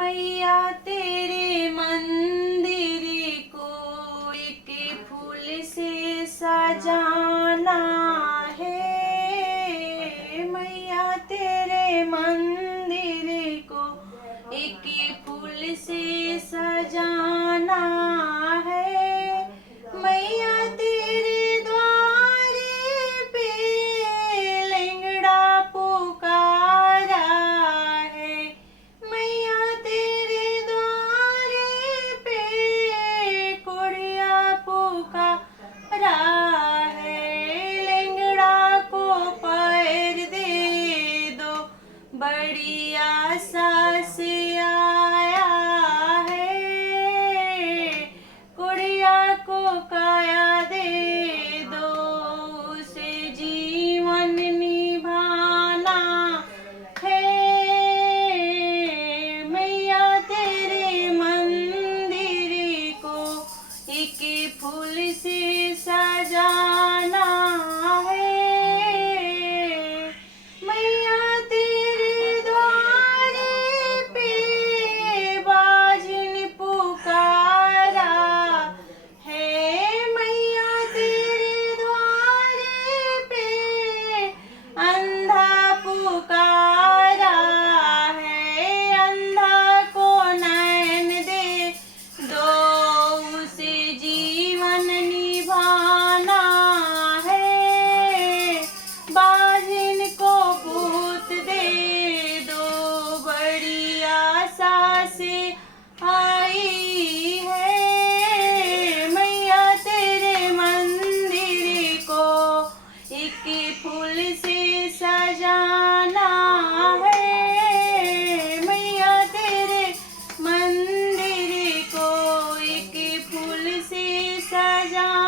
मैया तेरे मंदिर को एक फूल से सजाना है। मैया तेरे मंदिर को एक फूल से सजाना है। मैया तेरे द्वारे पे लंगड़ा पुकारा है। मैया तेरे द्वारे पे कुड़िया पुकारा है। लंगड़ा को पैर दे दो, बड़ी आशा से आया है। कुड़िया को काया दे दो, उसे जीवन निभाना है। मैया तेरे मंदिर को एक फूल से सजाना है। मैया तेरे द्वारे पे बाजन पुकारा है। मैया तेरे द्वारे पे अंधा पुकारा है। अंधा को नैन दे दो, उसे जीवन निभाना है। बाजिन को पूत दे दो, बड़ी आशा से आई है। मैया तेरे मंदिर को एक फूल से सजाना है। मैया तेरे मंदिर को एक फूल से सजाना